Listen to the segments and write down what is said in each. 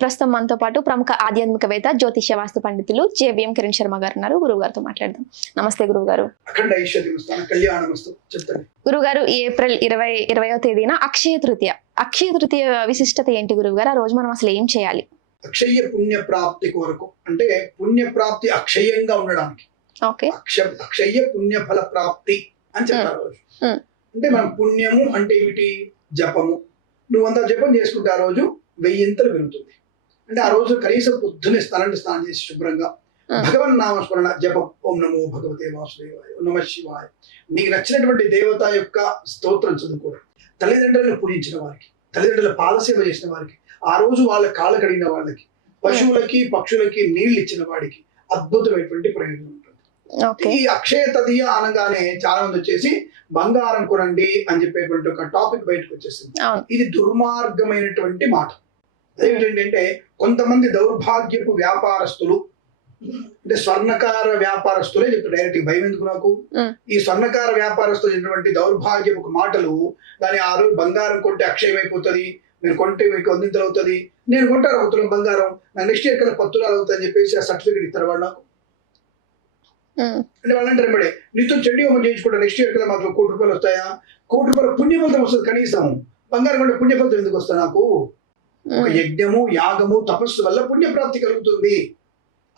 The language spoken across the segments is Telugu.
ప్రస్తుతం మనతో పాటు ప్రముఖ ఆధ్యాత్మికవేత్త జ్యోతిష్య వాస్తు పండితులు జేవిఎం కిరణ్ శర్మ గారు ఉన్నారు. గురువు గారితో మాట్లాడదాం. నమస్తే గురువు గారు. గురువు గారు, ఏప్రిల్ 20వ తేదీన అక్షయ తృతీయ విశిష్టత ఏంటి గురువు గారు? ఆ రోజు మనం అసలు ఏం చేయాలి? అక్షయ పుణ్య ప్రాప్తి కొరకు, అంటే పుణ్య ప్రాప్తి అక్షయంగా ఉండడానికి. ఓకే, అక్షయ పుణ్య ఫల ప్రాప్తి అని చెప్తారు. అంటే మనం పుణ్యము అంటే ఏమిటి? జపము. నువ్వు అంతా జపం చేసుకుంటే ఆ రోజు 1000 పెరుగుతుంది. అంటే ఆ రోజు కనీసం పొద్దున్నే స్నానం చేసి శుభ్రంగా భగవన్ నామస్మరణ జపం, ఓం నమో భగవతే వాసుదేవాయ, నమ శివాయ, నీకు నచ్చినటువంటి దేవత యొక్క స్తోత్రం చదువుకోవడం, తల్లిదండ్రులను పూజించిన వారికి, తల్లిదండ్రుల పాదసేవ చేసిన వారికి, ఆ రోజు వాళ్ళ కాళ్ళు కడిగిన వాళ్ళకి, పశువులకి పక్షులకి నీళ్లు ఇచ్చిన వాడికి అద్భుతమైనటువంటి ప్రయోజనం ఉంటుంది. ఈ అక్షయ తదియ అనగానే చాలా మంది వచ్చేసి బంగారం కొనండి అని చెప్పేటువంటి ఒక టాపిక్ బయటకు వచ్చేసింది. ఇది దుర్మార్గమైనటువంటి మాట. అదేంటంటే కొంతమంది దౌర్భాగ్యపు వ్యాపారస్తులు, అంటే స్వర్ణకార వ్యాపారస్తులే చెప్తారు డైరెక్ట్. భయం ఎందుకు నాకు? ఈ స్వర్ణకార వ్యాపారస్తులు చెప్పినటువంటి దౌర్భాగ్యపు మాటలు, దాని ఆ రోజు బంగారం కొంటే అక్షయం అయిపోతుంది, మీరు కొంటే మీకు 100 అవుతుంది, నేను కొంటాను 1 తులం బంగారం, నాకు నెక్స్ట్ ఇయర్ కల్లా 10 తులాలు అవుతుంది అని చెప్పేసి ఆ సర్టిఫికేట్ ఇస్తారు వాళ్ళు నాకు. అంటే వాళ్ళంటారు మేడే నీతో చెడ్డి హోమం చేయించుకుంటా, నెక్స్ట్ ఇయర్ కల్లా మాకు 1 కోటి రూపాయలు వస్తాయా? 1 కోటి రూపాయల పుణ్యఫలితం వస్తుంది కనీసం. బంగారం కంటే పుణ్యఫలితం ఎందుకు వస్తుంది నాకు? ఒక యజ్ఞము, యాగము, తపస్సు వల్ల పుణ్యప్రాప్తి కలుగుతుంది.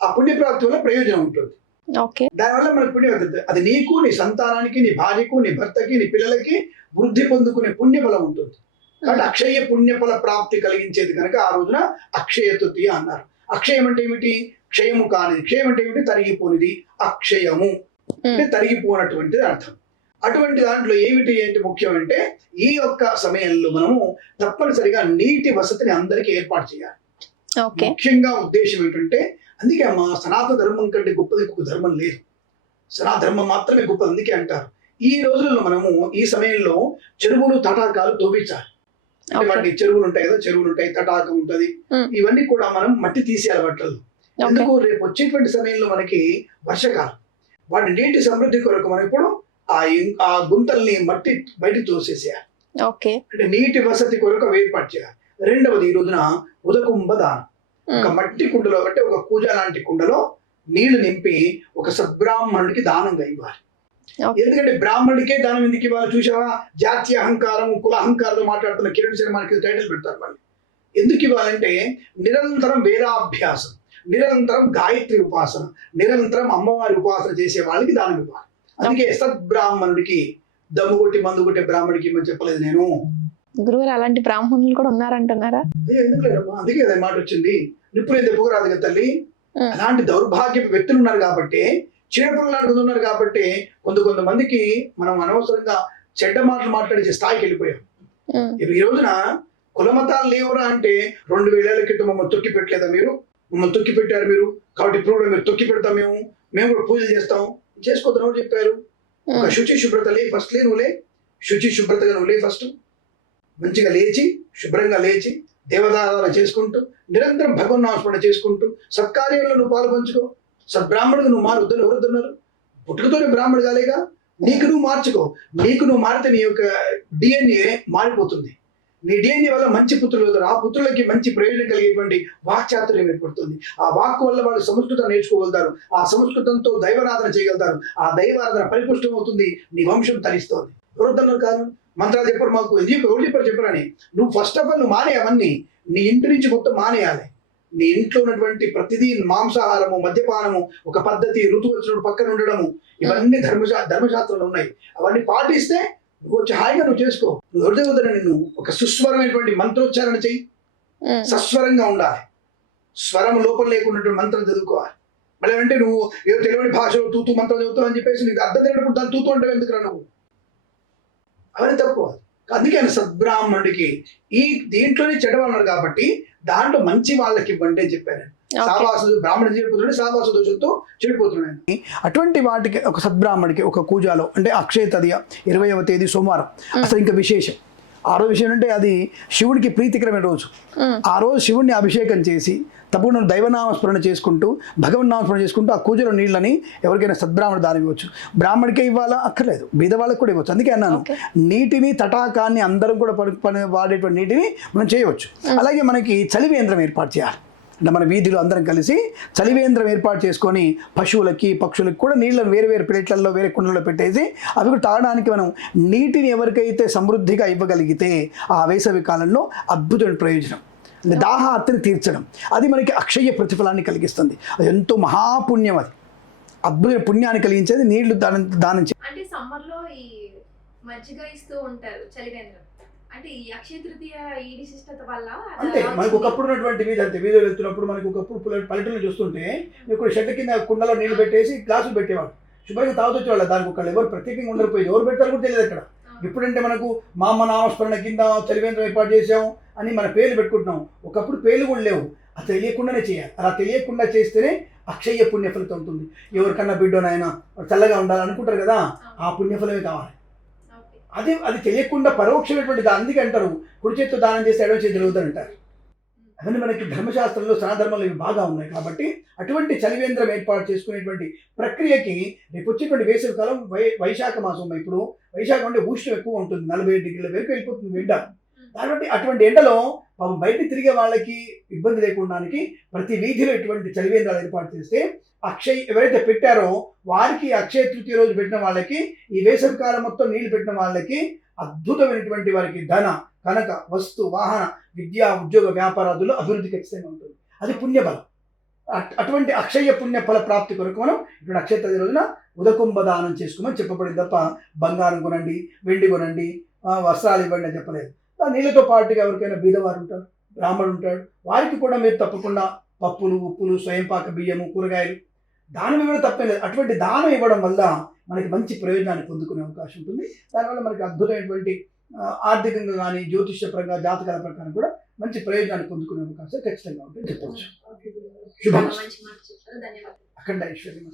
ఆ పుణ్యప్రాప్తి వల్ల ప్రయోజనం ఉంటుంది. దానివల్ల మనకు పుణ్యం అవుతుంది. అది నీకు, నీ సంతానానికి, నీ భార్యకు, నీ భర్తకి, నీ పిల్లలకి వృద్ధి పొందుకునే పుణ్యఫలం ఉంటుంది. కాబట్టి అక్షయ పుణ్యఫల ప్రాప్తి కలిగించేది కనుక ఆ రోజున అక్షయ తృతీయ అన్నారు. అక్షయం అంటే ఏమిటి? క్షయము కానిది. క్షయం అంటే ఏమిటి? తరిగిపోనిది. అక్షయము అంటే తరిగిపోనటువంటిది అర్థం. అటువంటి దాంట్లో ఏమిటి ముఖ్యం అంటే ఈ యొక్క సమయంలో మనము తప్పనిసరిగా నీటి వసతిని అందరికీ ఏర్పాటు చేయాలి. ముఖ్యంగా ఉద్దేశం ఏంటంటే, అందుకే మా సనాతన ధర్మం కంటే గొప్పది ఇంకొక ధర్మం లేదు, సనాతన ధర్మం మాత్రమే గొప్పది అందుకే అంటారు. ఈ రోజుల్లో మనము ఈ సమయంలో చెరువులు, తటాకాలు తోపించాలి. అంటే వాటి చెరువులు ఉంటాయి కదా, చెరువులు ఉంటాయి, తటాకం ఉంటది, ఇవన్నీ కూడా మనం మట్టి తీసేయాలి వాటిల్లో. ఎందుకు? రేపు వచ్చేటువంటి సమయంలో మనకి వర్షకాలం, వాటి నీటి సమృద్ధి కొరకు మనం ఇప్పుడు ఆ గుంతల్ని మట్టి బయటికి తోసేసేయాలి. అంటే నీటి వసతి కొరకు ఏర్పాటు చేయాలి. రెండవది, ఈ రోజున ఉదకుంభ దానం. ఒక మట్టి కుండలో, అంటే ఒక కూజ లాంటి కుండలో నీళ్లు నింపి ఒక సద్బ్రాహ్మణుడికి దానంగా ఇవ్వాలి. ఎందుకంటే బ్రాహ్మణుడికే దానం ఎందుకు ఇవ్వాలి? చూసావా, జాతీయ అహంకారం, కుల అహంకారంతో మాట్లాడుతున్న కిరణ్ శర్మకి టైటిల్ పెడతారు వాళ్ళు. ఎందుకు ఇవ్వాలంటే నిరంతరం వేదాభ్యాసం, నిరంతరం గాయత్రి ఉపాసన, నిరంతరం అమ్మవారి ఉపాసన చేసే వాళ్ళకి దానం ఇవ్వాలి. అందుకే సద్బ్రాహ్మణుడికి, దమ్ము కొట్టి మందు కొట్టే బ్రాహ్మణుడికి ఇవ్వని చెప్పలేదు నేను. గురువులు అలాంటి బ్రాహ్మణులు కూడా ఉన్నారంటున్నారా? ఎందుకు లేదమ్మా, అందుకే కదా మాట వచ్చింది. నిప్పులు తెప్పుకోరాదు కదా తల్లి. అలాంటి దౌర్భాగ్య వ్యక్తులు ఉన్నారు కాబట్టి, చీడపుల్లాంటి ఉన్నారు కాబట్టి కొంతమందికి మనం అనవసరంగా చెడ్డ మాటలు మాట్లాడే స్థాయికి వెళ్ళిపోయాం. ఈ రోజున కులమతాలు లేవురా అంటే 2000 ఏళ్ల క్రితం మమ్మల్ని తొక్కి పెట్టలేదా మీరు? మమ్మల్ని తొక్కి పెట్టారు మీరు, కాబట్టి ఇప్పుడు మీరు తొక్కి పెడతాం, మేము కూడా పూజలు చేస్తాం. చేసుకోవద్దు చెప్పారు. ఒక శుచి శుభ్రత లే, ఫస్ట్ లే, నువ్వు లే, శుచి శుభ్రతగా నువ్వు లే, ఫస్ట్ మంచిగా లేచి శుభ్రంగా లేచి దేవతారాధన చేసుకుంటూ నిరంతరం భగవన్ నామస్మరణ చేసుకుంటూ సత్కార్యంలో నువ్వు పాలు పంచుకో. సద్బ్రాహ్మణుడు నువ్వు మారుద్దని ఎవరుతున్నారు? పుట్టుకతోనే బ్రాహ్మణుడు కాలేగా, నీకు నువ్వు మార్చుకో. నీకు నువ్వు మారితే నీ యొక్క DNA మారిపోతుంది. నీ DNA వల్ల మంచి పుత్రులు అవుతారు. ఆ పుత్రులకి మంచి ప్రయోజనం కలిగేటువంటి వాక్చాతుర్యం ఏర్పడుతుంది. ఆ వాక్కు వల్ల వాళ్ళు సంస్కృతం నేర్చుకోగలుగుతారు. ఆ సంస్కృతంతో దైవారాధన చేయగలుగుతారు. ఆ దైవారాధన పరిపుష్టం అవుతుంది, నీ వంశం తరిస్తోంది. ఎవరుద్దన్నారు కాదు, మంత్రాలు చెప్పరు మాకు, ఎవరు చెప్పరని. నువ్వు ఫస్ట్ ఆఫ్ ఆల్ నువ్వు మానే, అవన్నీ నీ ఇంటి నుంచి మొత్తం మానేయాలి. నీ ఇంట్లో ఉన్నటువంటి ప్రతిదీ మాంసాహారము, మద్యపానము, ఒక పద్ధతి, ఋతువు వచ్చినప్పుడు పక్కన ఉండడము, ఇవన్నీ ధర్మశాస్త్రంలో ఉన్నాయి. అవన్నీ పాటిస్తే నువ్వు వచ్చి హాయిగా నువ్వు చేసుకో. నువ్వు ఎవరిదేవతని నిన్ను ఒక సుస్వరమైనటువంటి మంత్రోచ్చారణ చెయ్యి. సస్వరంగా ఉండాలి, స్వరం లోపం లేకున్నటువంటి మంత్రం చదువుకోవాలి. మళ్ళీ అంటే నువ్వు ఏదో తెలియని భాషలో తూతూ మంత్రం చదువుతావు అని చెప్పేసి నీకు అర్థం తెలియనప్పుడు దాన్ని తూతూ అంటే ఎందుకురా నువ్వు? అవన్నీ తప్పు. అందుకే ఆయన సద్బ్రాహ్మణుడికి ఈ దీంట్లోనే చెడవన్నారు కాబట్టి దాంట్లో మంచి వాళ్ళకి ఇవ్వండి అని చెప్పాను. సావాసు బ్రాహ్మణుడు చెడిపోతున్నాడు, సావాసు దోషంతో చెడిపోతున్నాడు. అటువంటి వాటికి ఒక సద్బ్రాహ్మణుడికి ఒక కూజాలో, అంటే అక్షయ తదియ 20వ తేదీ సోమవారం. అసలు ఇంకా విశేషం, ఆ రోజు విషయం అంటే అది శివుడికి ప్రీతికరమైన రోజు. ఆ రోజు శివుడిని అభిషేకం చేసి తప్పకుండా దైవనామస్మరణ చేసుకుంటూ భగవన్నామస్మరణ చేసుకుంటూ ఆ కూజలో నీళ్ళని ఎవరికైనా సద్బ్రాహ్మణ దానం ఇవ్వచ్చు. బ్రాహ్మడికే ఇవ్వాలా అక్కర్లేదు, బీద వాళ్ళకి కూడా ఇవ్వచ్చు. అందుకే అన్నాను నీటిని తటాకాన్ని అందరం కూడా వాడేటువంటి నీటిని మనం చేయవచ్చు. అలాగే మనకి చలివేంద్రం ఏర్పాటు చేయాలి. అంటే మన వీధిలో అందరం కలిసి చలివేంద్రం ఏర్పాటు చేసుకొని పశువులకి పక్షులకి కూడా నీళ్ళని వేరు వేరు ప్లేట్లలో వేరే కుండల్లో పెట్టేసి అవి కూడా తాగడానికి మనం నీటిని ఎవరికైతే సమృద్ధిగా ఇవ్వగలిగితే ఆ వేసవి కాలంలో అద్భుతమైన ప్రయోజనం. అంటే దాహార్తిని తీర్చడం, అది మనకి అక్షయ ప్రతిఫలాన్ని కలిగిస్తుంది. అది ఎంతో మహాపుణ్యం, అది అద్భుతమైన పుణ్యాన్ని కలిగించేది నీళ్లు దానం అంటే సమ్మర్ లో ఈ మజ్జిగ ఇస్తూ ఉంటారు చలివేంద్రం, అంటే ఈ అక్షయ తృతీయ ఈ విశిష్టత వల్ల అంటే మనకు ఒకప్పుడు ఉన్నటువంటి వీధి అంతే. వీధిలో వెళ్తున్నప్పుడు మనకు ఒకప్పుడు పల్లెటూళ్ళు చూస్తుంటే ఇప్పుడు షెడ్ కింద కుండలో నీళ్లు పెట్టేసి గ్లాసులు పెట్టేవాడు, శుభ్రంగా తాగుతొచ్చేవాళ్ళు. దానికి ఒకళ్ళు ఎవరు ప్రత్యేకంగా ఉండకపోయేది, ఎవరు పెడతారు కూడా తెలియదు అక్కడ. ఇప్పుడంటే మనకు మా అమ్మ నామస్మరణ కింద చలివేంద్రం ఏర్పాటు చేసాం అని మన పేర్లు పెట్టుకుంటున్నాం. ఒకప్పుడు పేర్లు కూడా లేవు, అది తెలియకుండానే చేయాలి. అలా తెలియకుండా చేస్తేనే అక్షయ పుణ్యఫలితం ఉంటుంది. ఎవరికన్నా బిడ్డనైనా చల్లగా ఉండాలనుకుంటారు కదా, ఆ పుణ్యఫలమే కావాలి. అది తెలియకుండా పరోక్షమైనటువంటి అందుకే అంటారు కుడి చేతితో దానం చేస్తే ఎడవ చేతి జరుగుతుంది అంటారు. అవన్నీ మనకి ధర్మశాస్త్రంలో సనాధర్మాలు ఇవి బాగా ఉన్నాయి. కాబట్టి అటువంటి చలివేంద్రం ఏర్పాటు చేసుకునేటువంటి ప్రక్రియకి రేపు వచ్చేటువంటి వేసవి కాలం వైశాఖ మాసం. ఇప్పుడు వైశాఖం అంటే ఉష్ణం ఎక్కువ ఉంటుంది, 47 డిగ్రీల వరకు వెళ్ళిపోతుంది ఎండ. కాబట్టి అటువంటి ఎండలో బయట తిరిగే వాళ్ళకి ఇబ్బంది లేకుండానికి ప్రతి వీధిలో ఇటువంటి చలివేంద్రాలు ఏర్పాటు చేస్తే ఎవరైతే పెట్టారో వారికి అక్షయ తృతీయ రోజు పెట్టిన వాళ్ళకి ఈ వేసవి కాలం మొత్తం నీళ్లు పెట్టిన వాళ్ళకి అద్భుతమైనటువంటి వారికి ధన కనక వస్తు వాహన విద్యా ఉద్యోగ వ్యాపారాదుల్లో అభివృద్ధి ఖచ్చితంగా ఉంటుంది. అది పుణ్యబలం. అటువంటి అక్షయ పుణ్య ఫల ప్రాప్తి కొరకు మనం ఇప్పుడు అక్షయ తృతీయ రోజున ఉదకుంభ దానం చేసుకోమని చెప్పబడింది తప్ప బంగారం కొనండి, వెండి కొనండి, వస్త్రాలు ఇవ్వండి అని చెప్పలేదు. నీళ్ళతో పాటుగా ఎవరికైనా బీదవారు ఉంటారు, బ్రాహ్మణుడు ఉంటాడు, వారికి కూడా మీరు తప్పకుండా పప్పులు ఉప్పులు స్వయంపాక బియ్యము కూరగాయలు దానం ఇవ్వడం తప్పేం లేదు. అటువంటి దానం ఇవ్వడం వల్ల మనకి మంచి ప్రయోజనాన్ని పొందుకునే అవకాశం ఉంటుంది. దానివల్ల మనకి అద్భుతమైనటువంటి ఆర్థికంగా కానీ జ్యోతిష్యపరంగా జాతకాల ప్రకారం కూడా మంచి ప్రయోజనాన్ని పొందుకునే అవకాశం ఖచ్చితంగా ఉంటుంది చెప్పవచ్చు. శుభం. అఖండ ఐశ్వర్యం.